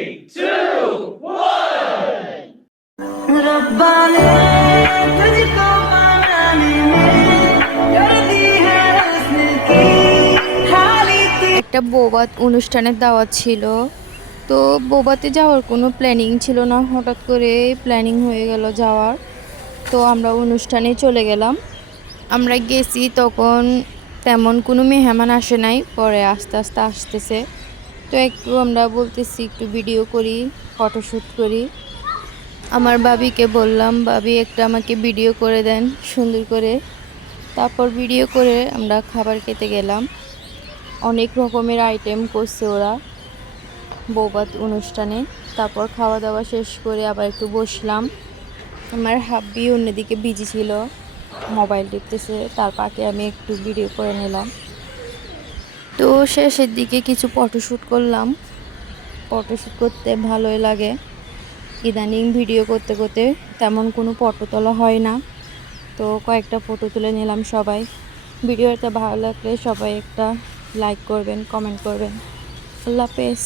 2, 1. একটা বৌভাত অনুষ্ঠানের দাওয়াত ছিল। তো বৌভাতে যাওয়ার কোনো প্ল্যানিং ছিল না, হঠাৎ করে প্ল্যানিং হয়ে গেল যাওয়ার। তো আমরা অনুষ্ঠানে চলে গেলাম। আমরা গেছি তখন তেমন কোনো মেহমান আসে নাই, পরে আস্তে আস্তে আসতেছে। তো একটু আমরা বলতেছি একটু ভিডিও করি, ফটোশ্যুট করি। আমার ভাবিকে বললাম, ভাবি একটা আমাকে ভিডিও করে দেন সুন্দর করে। তারপর ভিডিও করে আমরা খাবার খেতে গেলাম। অনেক রকমের আইটেম করছে ওরা বৌভাত অনুষ্ঠানে। তারপর খাওয়া দাওয়া শেষ করে আবার একটু বসলাম। আমার হাব্বি অন্যদিকে বিজি ছিল, মোবাইল টিপতেছে, তার পাকে আমি একটু ভিডিও করে নিলাম। তো শেষের দিকে কিছু ফটোশ্যুট করলাম। ফটোশ্যুট করতে ভালোই লাগে। ইদানিং ভিডিও করতে করতে তেমন কোনো ফটো তোলা হয় না, তো কয়েকটা ফটো তুলে নিলাম সবাই। ভিডিওটা ভালো লাগলে সবাই একটা লাইক করবেন, কমেন্ট করবেন। আল্লাহ হাফেজ।